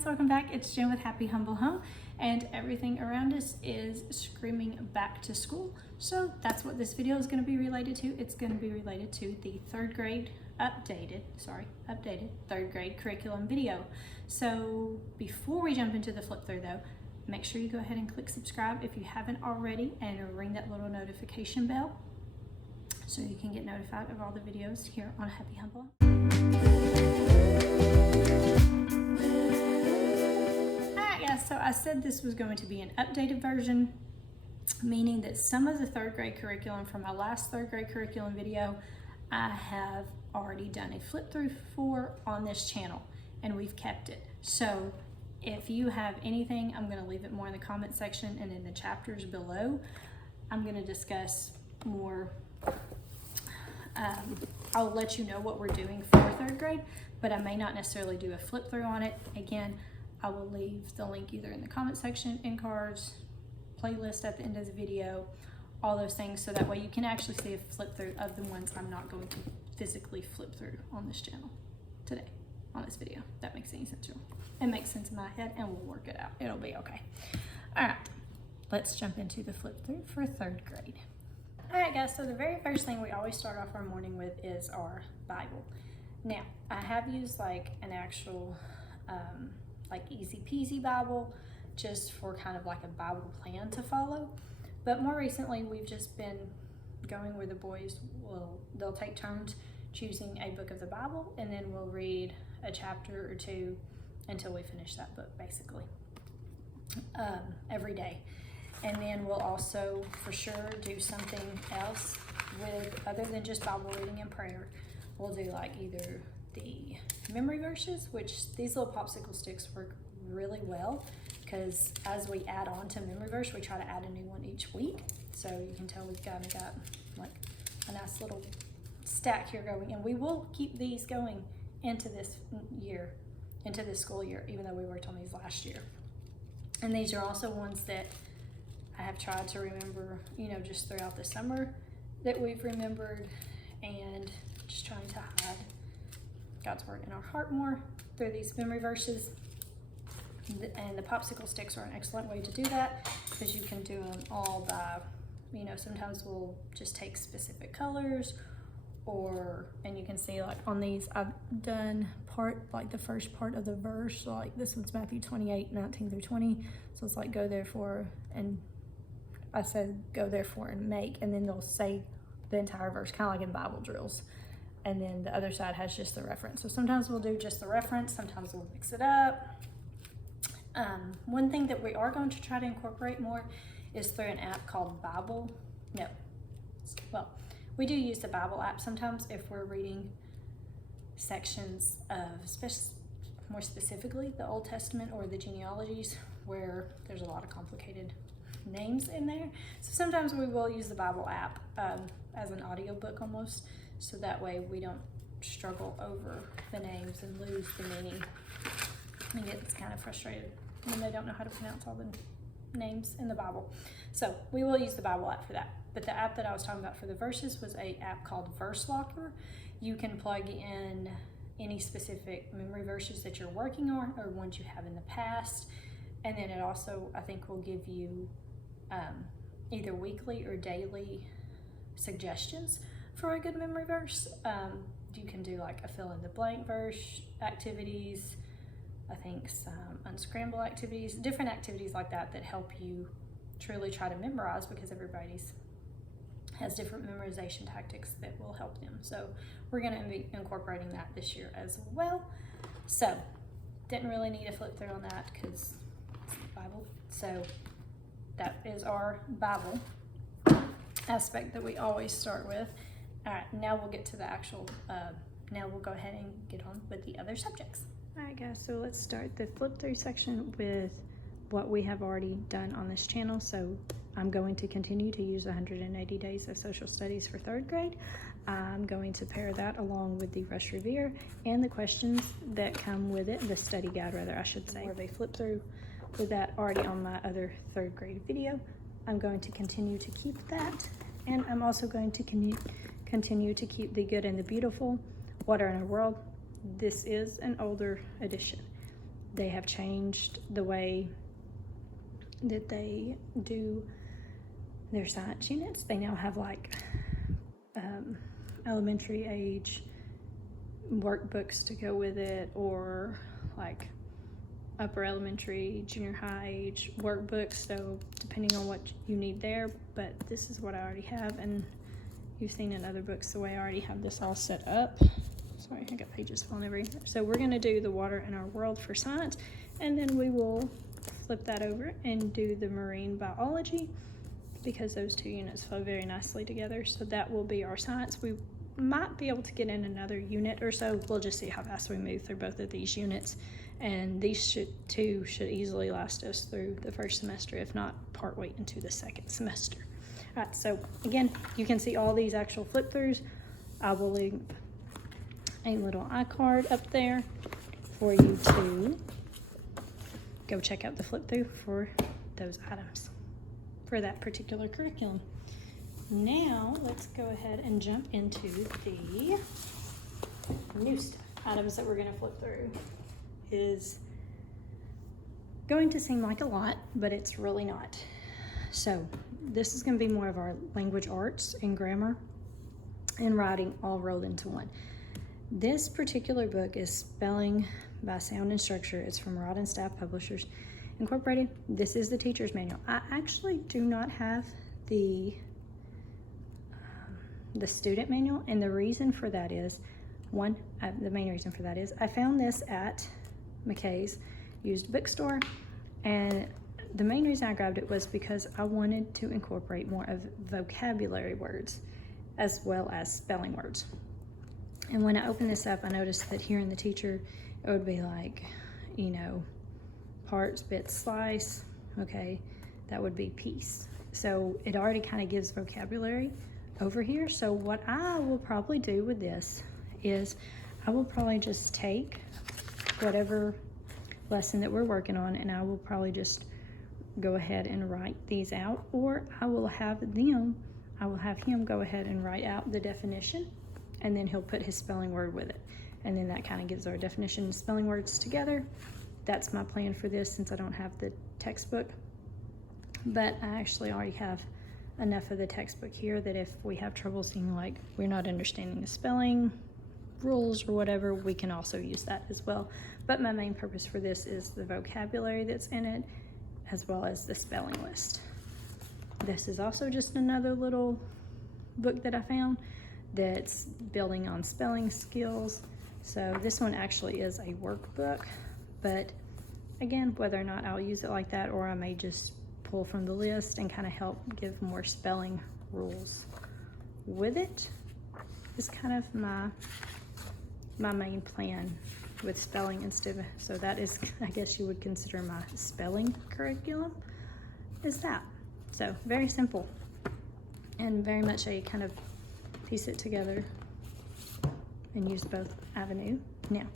guys, welcome back. It's Jen with Happy Humble Home, and everything around us is screaming back to school. So that's what this video is going to be related to. It's going to be related to the third grade updated third grade curriculum video. So before we jump into the flip through though, make sure you go ahead and click subscribe if you haven't already, and ring that little notification bell so you can get notified of all the videos here on Happy Humble. Alright guys, so I said this was going to be an updated version, meaning that some of the third grade curriculum from my last third grade curriculum video I have already done a flip through for on this channel, and we've kept it. So if you have anything, I'm going to leave it more in the comment section and in the chapters below. I'm going to discuss more. I'll let you know what we're doing for third grade, but I may not necessarily do a flip through on it. Again, I will leave the link either in the comment section, in cards, playlist at the end of the video, all those things, so that way you can actually see a flip through of the ones I'm not going to physically flip through on this channel today, on this video. If that makes any sense to you. It makes sense in my head, and we'll work it out. It'll be okay. All right, let's jump into the flip through for third grade. All right guys, so the very first thing we always start off our morning with is our Bible. Now, I have used like an actual like easy peasy Bible, just for kind of like a Bible plan to follow. But more recently, we've just been going where the boys they'll take turns choosing a book of the Bible, and then we'll read a chapter or two until we finish that book, basically, every day. And then we'll also for sure do something else with, other than just Bible reading and prayer. We'll do like either the memory verses, which these little popsicle sticks work really well, because as we add on to memory verse, we try to add a new one each week. So you can tell we've got like a nice little stack here going, and we will keep these going into this year, into this school year, even though we worked on these last year. And these are also ones that I have tried to remember, you know, just throughout the summer that we've remembered, and just trying to hide God's word in our heart more through these memory verses. And the popsicle sticks are an excellent way to do that, because you can do them all by, you know, sometimes we'll just take specific colors, and you can see like on these I've done like the first part of the verse, like this one's Matthew 28:19 through 20, so it's like go therefore, and I said go therefore and make, and then they'll say the entire verse, kind of like in Bible drills, and then the other side has just the reference. So sometimes we'll do just the reference, sometimes we'll mix it up. One thing that we are going to try to incorporate more is through an app called we do use the Bible app sometimes if we're reading sections of, more specifically, the Old Testament or the genealogies, where there's a lot of complicated names in there. So sometimes we will use the Bible app as an audiobook almost, so that way we don't struggle over the names and lose the meaning. And get kind of frustrated when they don't know how to pronounce all the names in the Bible. So we will use the Bible app for that. But the app that I was talking about for the verses was an app called Verse Locker. You can plug in any specific memory verses that you're working on, or ones you have in the past. And then it also, I think, will give you either weekly or daily suggestions for a good memory verse. You can do like a fill in the blank verse activities, I think some unscramble activities, different activities like that that help you truly try to memorize, because everybody's has different memorization tactics that will help them. So we're going to be incorporating that this year as well. So didn't really need a flip through on that because it's the Bible. So that is our Bible aspect that we always start with. All right, now we'll get to the actual, now we'll go ahead and get on with the other subjects. All right guys, so let's start the flip through section with what we have already done on this channel. So I'm going to continue to use 180 days of social studies for third grade. I'm going to pair that along with the Rush Revere and the questions that come with it, the study guide rather, I should say. More of a flip through with that already on my other third grade video. I'm going to continue to keep that, and I'm also going to continue to keep the Good and the Beautiful, Water in a World. This is an older edition. they have changed the way that they do their science units. They now have like elementary age workbooks to go with it, or like upper elementary, junior high age workbooks, so depending on what you need there. But this is what I already have, and you've seen in other books the way I already have this all set up. Sorry, I got pages falling over here. So we're going to do the water in our world for science, and then we will flip that over and do the marine biology, because those two units flow very nicely together. So that will be our science. We might be able to get in another unit or so. We'll just see how fast we move through both of these units, and these two should easily last us through the first semester, if not partway into the second semester. All right, so again, you can see all these actual flip throughs. I will leave a little iCard up there for you to go check out the flip through for those items for that particular curriculum. Now let's go ahead and jump into the new stuff. Items that we're going to flip through is going to seem like a lot, but it's really not. So this is going to be more of our language arts and grammar and writing all rolled into one. This particular book is Spelling by Sound and Structure. It's from Rod and Staff Publishers Incorporated. This is the teacher's manual. I actually do not have the student manual, and the reason for that is, the main reason for that is I found this at McKay's used bookstore, and the main reason I grabbed it was because I wanted to incorporate more of vocabulary words as well as spelling words. And when I opened this up, I noticed that here in the teacher, it would be like, parts, bits, slice, okay, that would be piece. So it already kind of gives vocabulary over here. So what I will probably do with this is I will probably just take whatever lesson that we're working on, and I will probably just go ahead and write these out, or I will have him go ahead and write out the definition, and then he'll put his spelling word with it. And then that kind of gives our definition and spelling words together. That's my plan for this, since I don't have the textbook. But I actually already have enough of the textbook here that if we have trouble seeing like we're not understanding the spelling rules or whatever, we can also use that as well. But my main purpose for this is the vocabulary that's in it, as well as the spelling list. This is also just another little book that I found that's building on spelling skills. So this one actually is a workbook, but again, whether or not I'll use it like that, or I may just pull from the list and kind of help give more spelling rules with it, is kind of my main plan with spelling instead of, so that is, I guess you would consider my spelling curriculum, is that. So very simple and very much a kind of piece it together and use both avenue. Now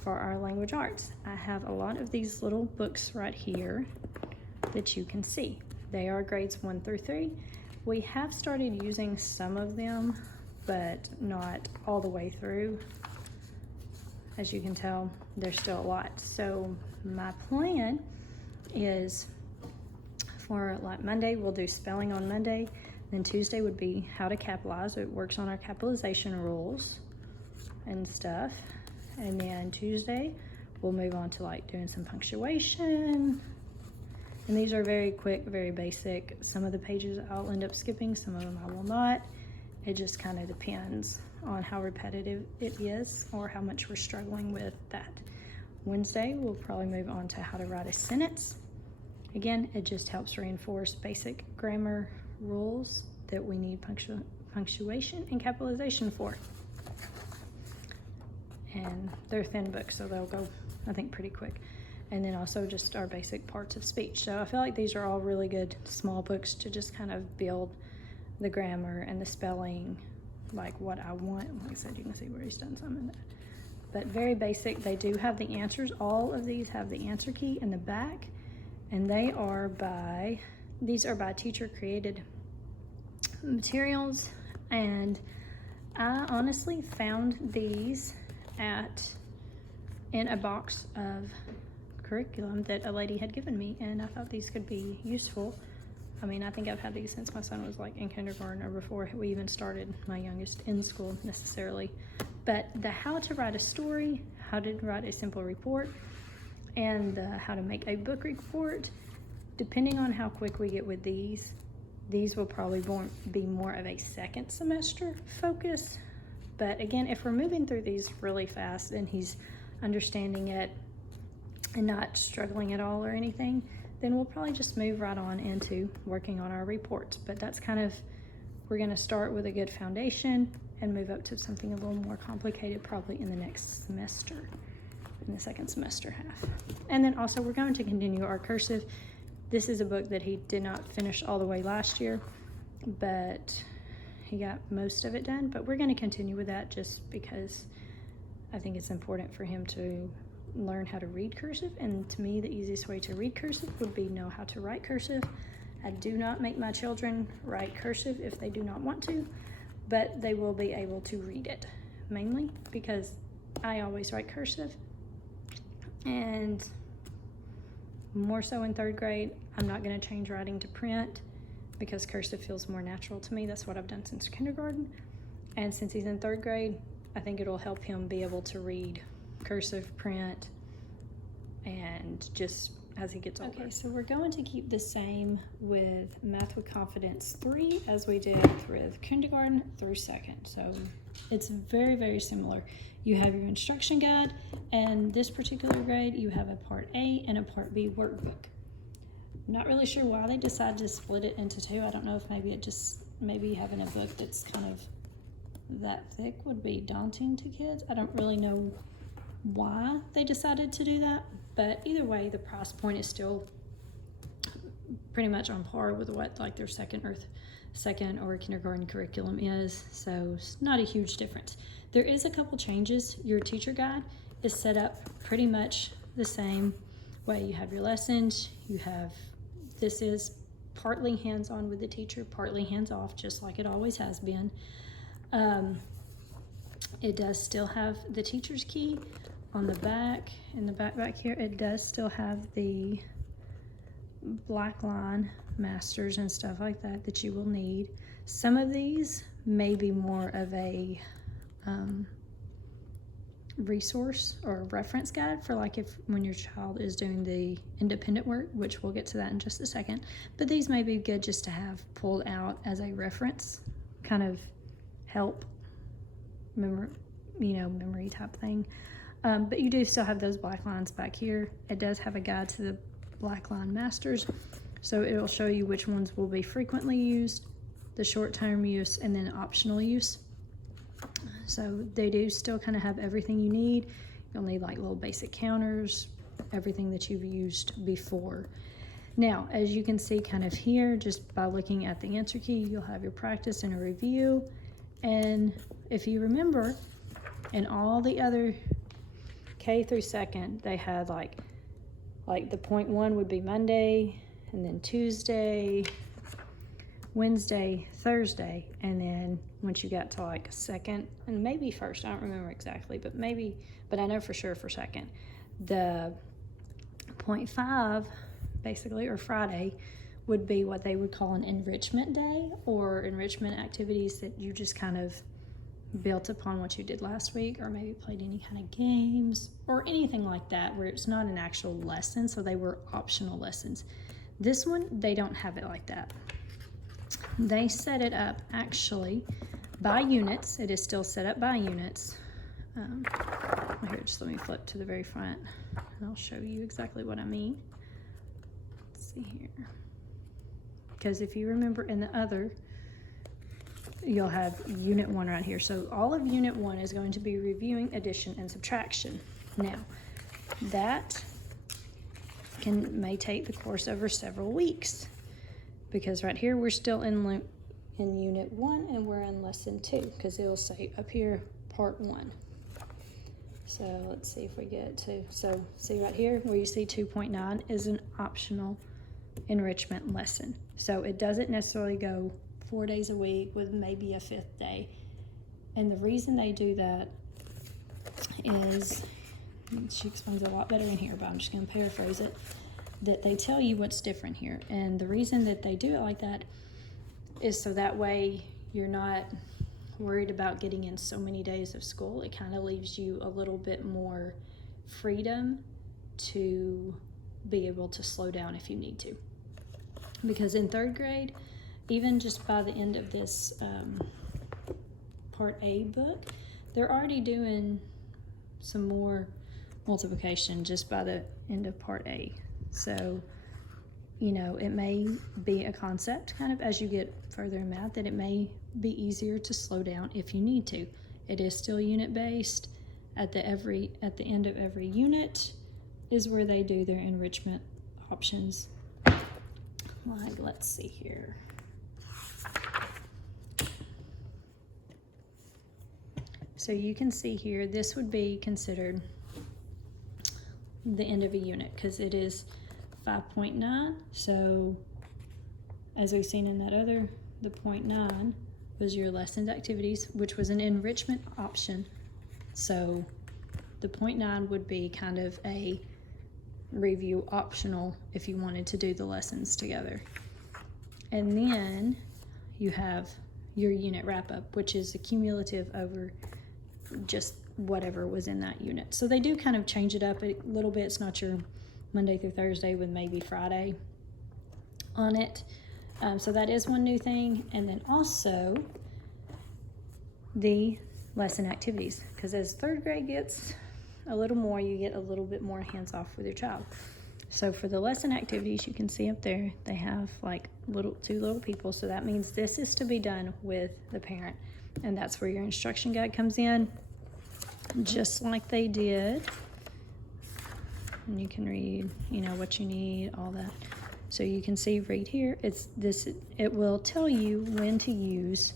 for our language arts, I have a lot of these little books right here that you can see. They are grades 1 through 3. We have started using some of them, but not all the way through. As you can tell, there's still a lot. So my plan is for like Monday, we'll do spelling on Monday. Then Tuesday would be how to capitalize. It works on our capitalization rules and stuff. And then Tuesday, we'll move on to like doing some punctuation. And these are very quick, very basic. Some of the pages I'll end up skipping, some of them I will not. It just kind of depends on how repetitive it is or how much we're struggling with that. Wednesday, we'll probably move on to how to write a sentence. Again, it just helps reinforce basic grammar rules that we need punctuation and capitalization for. And they're thin books, so they'll go, I think, pretty quick. And then also just our basic parts of speech. So I feel like these are all really good small books to just kind of build the grammar and the spelling like what I want. Like I said, you can see where he's done some of that. But very basic. They do have the answers. All of these have the answer key in the back. And these are by teacher created materials. And I honestly found these in a box of curriculum that a lady had given me, and I thought these could be useful. I mean, I think I've had these since my son was like in kindergarten or before we even started my youngest in school necessarily. But the how to write a story, how to write a simple report, and how to make a book report, depending on how quick we get with these will probably be more of a second semester focus. But again, if we're moving through these really fast and he's understanding it and not struggling at all or anything, then we'll probably just move right on into working on our reports. But that's kind of, we're going to start with a good foundation and move up to something a little more complicated probably in the next semester, in the second semester half. And then also we're going to continue our cursive. This is a book that he did not finish all the way last year, but he got most of it done. But we're going to continue with that just because I think it's important for him to learn how to read cursive. And to me, the easiest way to read cursive would be know how to write cursive. I do not make my children write cursive if they do not want to, but they will be able to read it, mainly because I always write cursive. And more so in third grade, I'm not going to change writing to print because cursive feels more natural to me. That's what I've done since kindergarten. And since he's in third grade, I think it'll help him be able to read cursive, print, and just as he gets older. Okay, so we're going to keep the same with Math with Confidence 3 as we did with kindergarten through second. So it's very, very similar. You have your instruction guide, and this particular grade, you have a Part A and a Part B workbook. I'm not really sure why they decided to split it into two. I don't know if maybe having a book that's kind of that thick would be daunting to kids. I don't really know why they decided to do that, but either way, the price point is still pretty much on par with what like their second or kindergarten curriculum is, so it's not a huge difference. There is a couple changes. Your teacher guide is set up pretty much the same way. You have your lessons, this is partly hands-on with the teacher, partly hands-off, just like it always has been. It does still have the teacher's key on the back. In the back here, it does still have the black line masters and stuff like that you will need. Some of these may be more of a resource or reference guide for like when your child is doing the independent work, which we'll get to that in just a second. But these may be good just to have pulled out as a reference, kind of help memory type thing. But you do still have those black lines back here. It does have a guide to the black line masters, so it'll show you which ones will be frequently used, the short-term use, and then optional use. So they do still kind of have everything you need. You'll need like little basic counters, everything that you've used before. Now, as you can see kind of here, just by looking at the answer key, you'll have your practice and a review. And if you remember, in all the other K through second, they had like the point 1 would be Monday, and then Tuesday, Wednesday, Thursday, and then once you got to like second and maybe first, I don't remember exactly, but I know for sure for second, the point 5 basically, or Friday, would be what they would call an enrichment day, or enrichment activities that you just kind of built upon what you did last week, or maybe played any kind of games or anything like that, where it's not an actual lesson, so they were optional lessons. This one, they don't have it like that. They set it up actually by units. It is still set up by units. Here, just let me flip to the very front and I'll show you exactly what I mean. Let's see here. Because if you remember in the other, you'll have unit 1 right here. So all of unit 1 is going to be reviewing addition and subtraction. Now, that may take the course over several weeks, because right here we're still in unit 1 and we're in lesson 2, because it'll say up here part 1. So let's see if we get to, so see right here where you see 2.9 is an optional enrichment lesson. So it doesn't necessarily go 4 days a week with maybe a 5th day. And the reason they do that is she explains a lot better in here, but I'm just going to paraphrase it, that they tell you what's different here. And the reason that they do it like that is so that way you're not worried about getting in so many days of school. It kind of leaves you a little bit more freedom to be able to slow down if you need to. Because in third grade, even just by the end of this Part A book, they're already doing some more multiplication just by the end of Part A. So, you know, it may be a concept kind of as you get further in math that it may be easier to slow down if you need to. It is still unit based. At the end of every unit is where they do their enrichment options. Like, let's see here. So you can see here, this would be considered the end of a unit because it is 5.9. So as we've seen in that other, the 0.9 was your lessons activities, which was an enrichment option. So the 0.9 would be kind of a review optional if you wanted to do the lessons together. And then you have your unit wrap up, which is a cumulative over just whatever was in that unit. So they do kind of change it up a little bit. It's not your Monday through Thursday with maybe Friday on it. So that is one new thing. And then also the lesson activities, because as third grade gets a little more, you get a little bit more hands off with your child. So for the lesson activities, you can see up there, they have like two little people. So that means this is to be done with the parent. And that's where your instruction guide comes in, just like they did. And you can read, you know, what you need, all that. So you can see right here, it will tell you when to use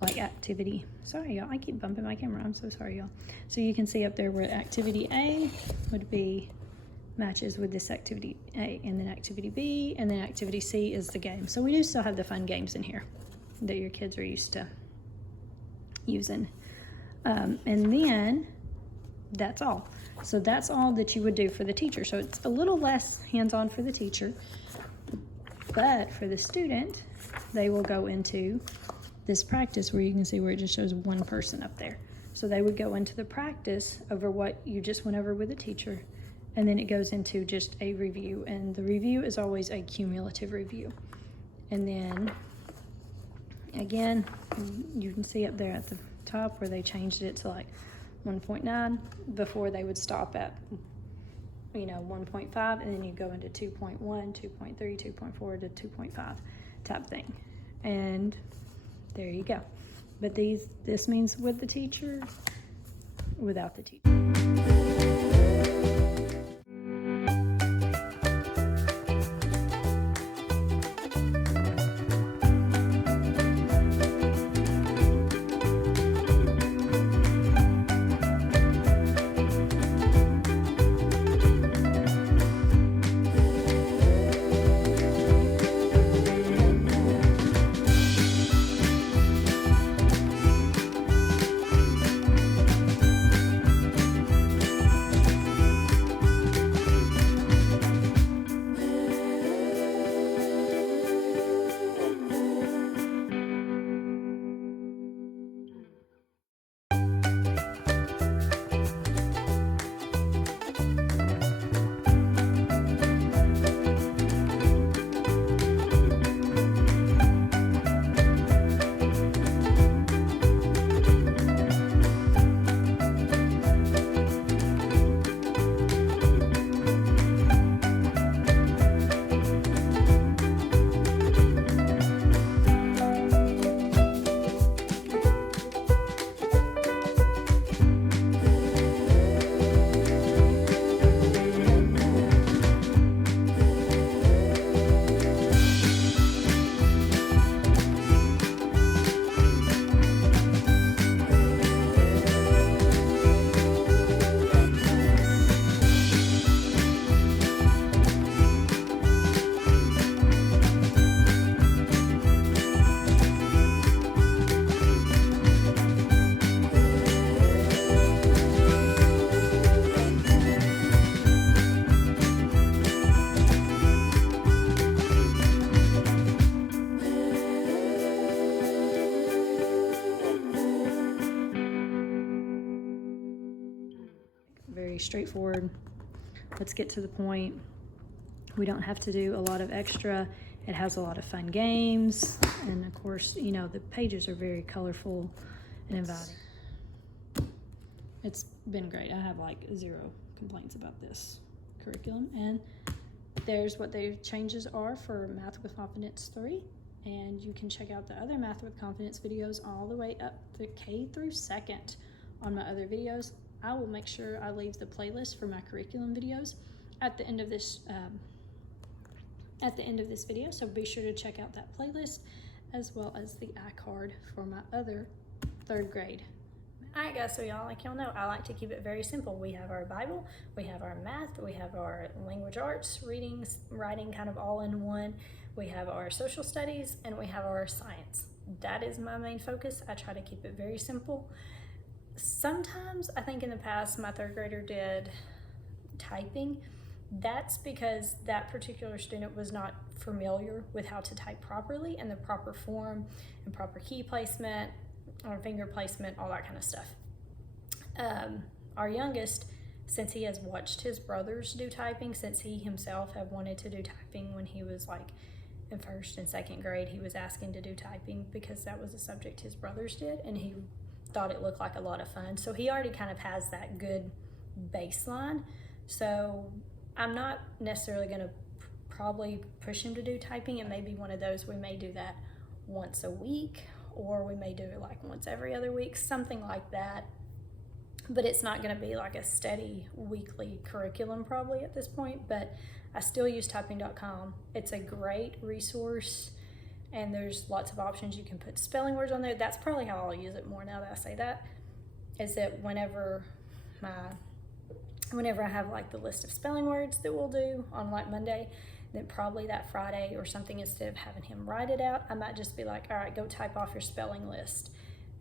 like activity. Sorry, y'all, I keep bumping my camera. I'm so sorry, y'all. So you can see up there where activity A would be matches with this activity A, and then activity B, and then activity C is the game. So we do still have the fun games in here that your kids are used to using. And then that's all. So that's all that you would do for the teacher. So it's a little less hands-on for the teacher, but for the student, they will go into this practice where you can see where it just shows one person up there. So they would go into the practice over what you just went over with the teacher, and then it goes into just a review, and the review is always a cumulative review. And then again, you can see up there at the top where they changed it to like 1.9. Before they would stop at, you know, 1.5, and then you go into 2.1, 2.3, 2.4 to 2.5 type thing. And there you go. But this means with the teacher, without the teacher. very straightforward. Let's get to the point. We don't have to do a lot of extra. It has a lot of fun games. And of course, you know, the pages are very colorful and inviting. It's been great. I have like 0 complaints about this curriculum. And there's what the changes are for Math with Confidence 3. And you can check out the other Math with Confidence videos all the way up to K through 2nd on my other videos. I will make sure I leave the playlist for my curriculum videos at the end of this video, so be sure to check out that playlist as well as the iCard for my other 3rd grade. Alright guys, so like y'all know, I like to keep it very simple. We have our Bible, we have our math, we have our language arts, readings, writing, kind of all in one. We have our social studies, and we have our science. That is my main focus. I try to keep it very simple. Sometimes, I think in the past, my 3rd grader did typing. That's because that particular student was not familiar with how to type properly and the proper form and proper key placement or finger placement, all that kind of stuff. Our youngest, since he has watched his brothers do typing, since he himself had wanted to do typing when he was like in 1st and 2nd grade, he was asking to do typing because that was a subject his brothers did, and he thought it looked like a lot of fun. So he already kind of has that good baseline. So I'm not necessarily going to probably push him to do typing. It may be one of those, we may do that once a week, or we may do it like once every other week, something like that. But it's not going to be like a steady weekly curriculum probably at this point, but I still use typing.com. It's a great resource, and there's lots of options. You can put spelling words on there. That's probably how I'll use it more now that I say that, is that whenever I have like the list of spelling words that we'll do on like Monday, then probably that Friday or something, instead of having him write it out, I might just be like, all right, go type off your spelling list.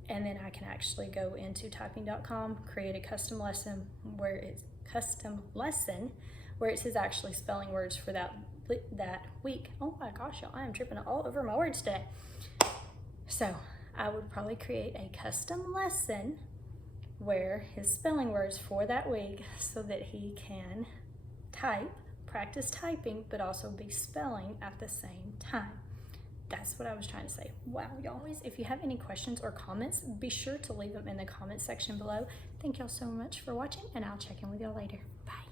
And then I can actually go into typing.com, create a custom lesson where it's his actually spelling words for that week. Oh my gosh, y'all, I am tripping all over my words today. So I would probably create a custom lesson where his spelling words for that week, so that he can practice typing, but also be spelling at the same time. That's what I was trying to say. Wow, y'all. If you have any questions or comments, be sure to leave them in the comment section below. Thank y'all so much for watching, and I'll check in with y'all later. Bye.